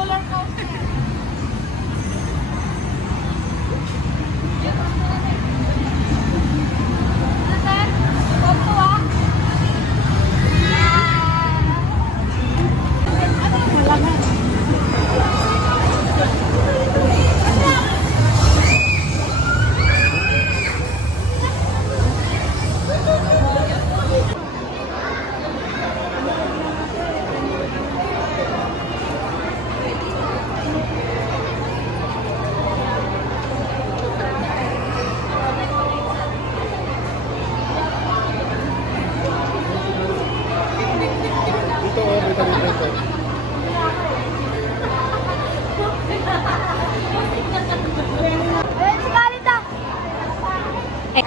roller coaster. Dito, dito, dito.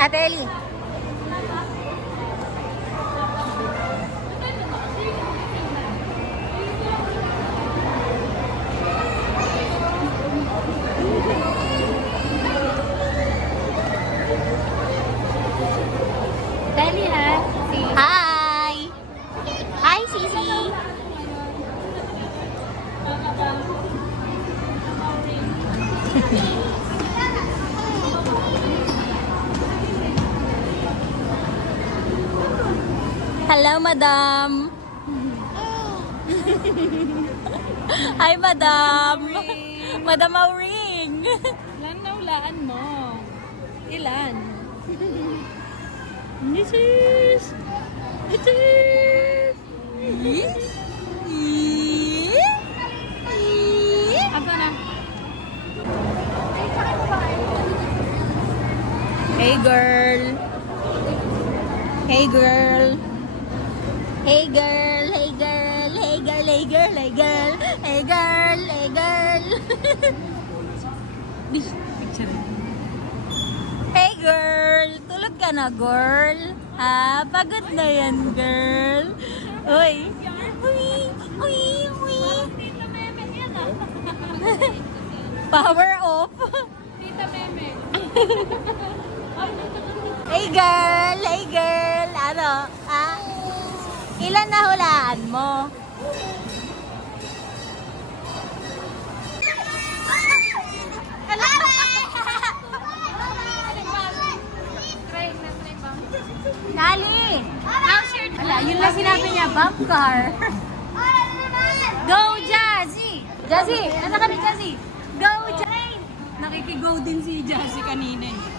Ate Ellie. Dali ha. Hi! Hi, Sisi! Hello, madam. Hi, madam. Madam Auring. Ilan na ulaan mo? Ilan? Mrs. Mrs. Aba na. Hey, girl. Hey, girl. Hey, girl. Hey, girl. Hey, girl. Hey, girl. Hey, girl. Hey, girl. Hey, girl. Picture. Hey, girl. Tulog ka na, girl. Ha? Pagod na yan, girl. Uy. Uy. Uy. Uy. Tita Meme yan ah. Power off. Tita Meme. Hey, girl. Hey, girl. Ano? Ha? Ilan na hulaan mo? Dali! Wala, yun lang sinabi niya, bump car. Go, Jazzy! Jazzy! Nasa kami, Jazzy? Go, Jazzy! Nakikigo din si Jassy kanina eh.